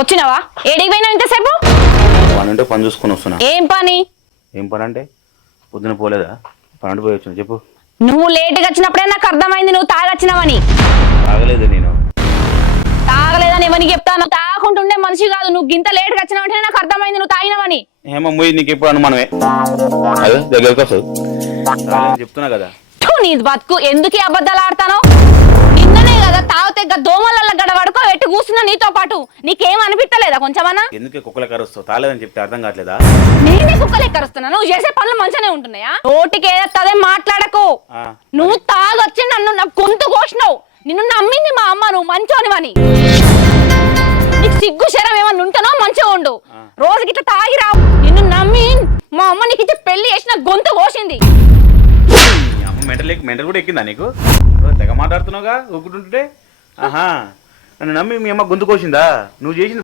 వచ్చినావా? ఏడికి పోయినావు ఇంతసేపు? పని ఉంటే పని చూసుకొని వస్తున్నా. ఏం పని? ఏం పని అంటే పొద్దున పోలేదా? పని అంటే పోయి వచ్చిన చెప్పు. నువ్వు లేటుగా వచ్చినప్పుడే నాకు అర్థమైంది నువ్వు తాగొచ్చినావని. తాగలేదు నేను. తాగలేదని ఎవరికి చెప్తాను? తాగకుంటుండే మనిషి కాదు నువ్వు. గింత లేటుగా వచ్చినావంటే నాకు అర్థమైంది నువ్వు తాగినావని. ఏమో ముయ్యి నీకు ఎప్పుడు అనుమానమే. అదే దగ్గరికి వస్తుంది చెప్తున్నా కదా. నీ బతుకు ఎందుకు ఈ అబద్ధాలు ఆడతాను? నిన్ననే కదా తాగితే దోమలల్ల గడ పడుకో ఎట్టు కూర్చున్నా నీతో పాటు. నీకేం అనిపించలేదా కొంచెమన్నా? ఎందుకే కుక్కల కరుస్తావు? తాగలేదని చెప్తే అర్థం కావట్లేదా? నేనే కుక్కలు ఎక్కరుస్తున్నా. నువ్వు చేసే పనులు మంచిగానే ఉంటున్నాయా? నోటికి ఏదొస్తుందే మాట్లాడకు. నువ్వు తాగొచ్చి నన్ను నా గొంతు కోసినావు. నిన్ను నమ్మింది మా అమ్మ నువ్వు మంచోనివని. నీకు సిగ్గు శరం ఏమన్నా ఉంటనో మంచిగా ఉండు. రోజుకి ఇట్లా తాగి రావు. నిన్ను నమ్మి మా అమ్మ నీకు ఇచ్చి పెళ్లి చేసిన గొంతు కోసింది. మెంటల్ కూడా ఎక్కిందా నీకు? తెగ మాట్లాడుతున్నావుగా ఊపుకుంటుంటే. ఆహా, నన్ను నమ్మి మీ అమ్మ గొంతు కోసిందా? నువ్వు చేసిన